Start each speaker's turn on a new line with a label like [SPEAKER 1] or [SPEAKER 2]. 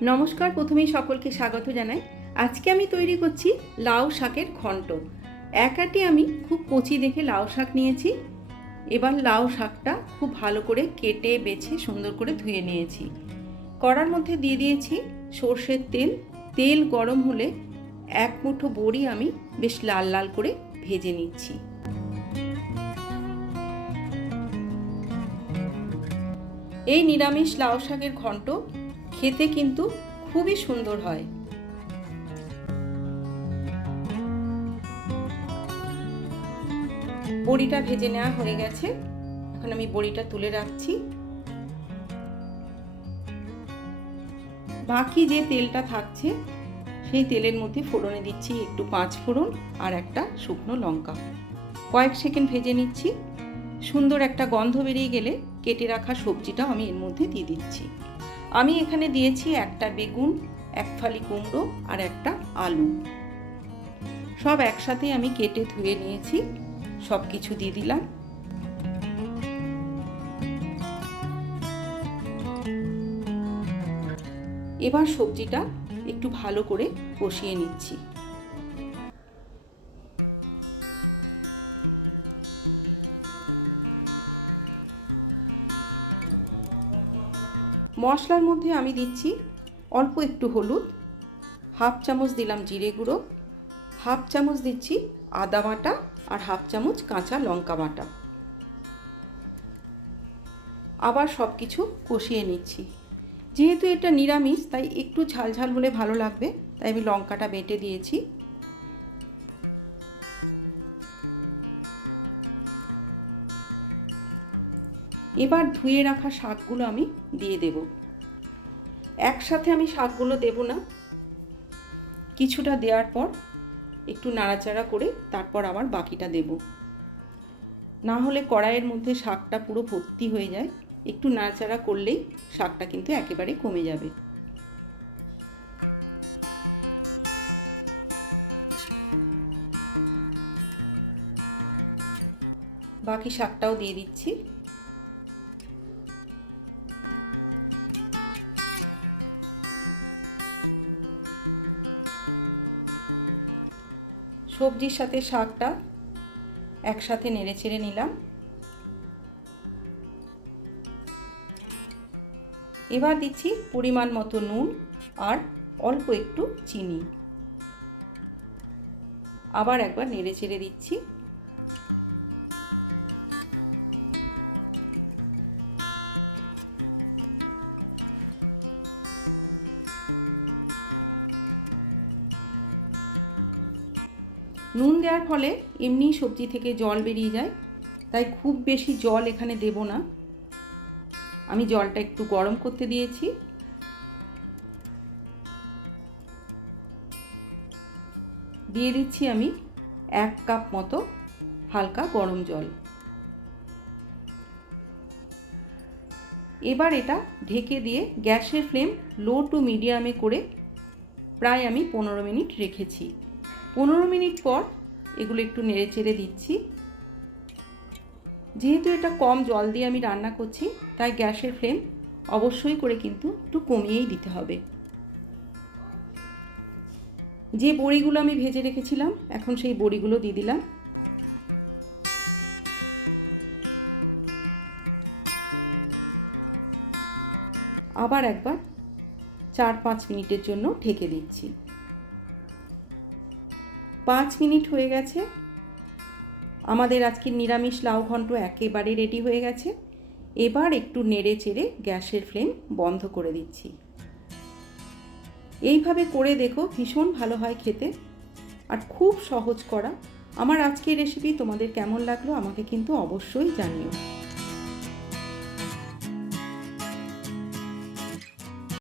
[SPEAKER 1] নমস্কার, প্রথমেই সকলকে স্বাগত জানাই। আজকে আমি তৈরি করছি লাউ শাকের ঘন্ট। একাটি আমি খুব কচি দেখে লাউ শাক নিয়েছি। এবার লাউ শাকটা খুব ভালো করে কেটে, বেছে, সুন্দর করে ধুয়ে নিয়েছি। কড়ার মধ্যে দিয়ে দিয়েছি সর্ষের তেল। তেল গরম হলে এক মুঠো বড়ি আমি বেশ লাল লাল করে ভেজে নিচ্ছি। এই নিরামিষ লাউ শাকের ঘন্ট খেতে কিন্তু খুবই সুন্দর হয়। বড়িটা ভেজে নেওয়া হয়ে গেছে। এখন আমি বড়িটা তুলে রাখছি। বাকি যে তেলটা থাকছে, সেই তেলের মধ্যে ফোড়নে দিচ্ছি একটু পাঁচ ফোড়ন আর একটা শুকনো লঙ্কা। কয়েক সেকেন্ড ভেজে নিচ্ছি। সুন্দর একটা গন্ধ বেরিয়ে গেলে কেটে রাখা সবজিটাও আমি এর মধ্যে দিয়ে দিচ্ছি। আমি এখানে দিয়েছি একটা বেগুন, এক ফালি কুমড়ো আর একটা আলু। সব একসাথে আমি কেটে ধুয়ে নিয়েছি, সব কিছু দিয়ে দিলাম। এবার সবজিটা একটু ভালো করে কষিয়ে নিচ্ছি। মশলার মধ্যে আমি দিচ্ছি অল্প একটু হলুদ, হাফ চামচ দিলাম জিরে গুঁড়ো, হাফ চামচ দিচ্ছি আদা বাটা আর হাফ চামচ কাঁচা লঙ্কা বাটা। আবার সব কিছু কষিয়ে নিচ্ছি। যেহেতু এটা নিরামিষ, তাই একটু ঝাল ঝাল হলে ভালো লাগবে, তাই আমি লঙ্কাটা বেটে দিয়েছি। এবার ধুয়ে রাখা শাকগুলো আমি দিয়ে দেব। একসাথে আমি শাকগুলো দেব না। কিছুটা দেওয়ার পর একটু নাড়াচাড়া করে তারপর আবার বাকিটা দেব। না হলে কড়াইয়ের মধ্যে শাকটা পুরো ভর্তি হয়ে যায়। একটু নাড়াচাড়া করলেই শাকটা কিন্তু একেবারে কমে যাবে। বাকি শাকটাও দিয়ে দিচ্ছি। সবজির সাথে শাকটা একসাথে নেড়ে চেড়ে নিলাম। এবার দিচ্ছি পরিমাণ মতো নুন আর অল্প একটু চিনি। আবার একবার নেড়ে চেড়ে দিচ্ছি। নুন দেওয়ার ফলে এমনি সবজি থেকে জল বেরিয়ে যায়। তাই খুব বেশি জল এখানে দেব না। আমি জলটা একটু গরম করতে দিয়েছি। দিয়ে দিচ্ছি আমি এক কাপ মতো হালকা গরম জল। এবার এটা ঢেকে দিয়ে গ্যাসের ফ্লেম লো টু মিডিয়ামে করে প্রায় আমি পনেরো মিনিট রেখেছি। পনেরো মিনিট পর এগুলো একটু নেড়ে চেড়ে দিচ্ছি। যেহেতু এটা কম জল দিয়ে আমি রান্না করছি, তাই গ্যাসের ফ্লেম অবশ্যই করে কিন্তু একটু কমিয়েই দিতে হবে। যে বড়িগুলো আমি ভেজে রেখেছিলাম, এখন সেই বড়িগুলো দিয়ে দিলাম। আবার একবার চার পাঁচ মিনিটের জন্য ঢেকে দিচ্ছি। পাঁচ মিনিট হয়ে গেছে। আমাদের আজকের নিরামিষ লাউ ঘন্ট একেবারে রেডি হয়ে গেছে। এবার একটু নেড়ে চেড়ে গ্যাসের ফ্লেম বন্ধ করে দিচ্ছি। এইভাবে করে দেখো ভীষণ ভালো হয় খেতে। আর খুব সহজ করা। আমার আজকের রেসিপি তোমাদের কেমন লাগল আমাকে কিন্তু অবশ্যই জানিও।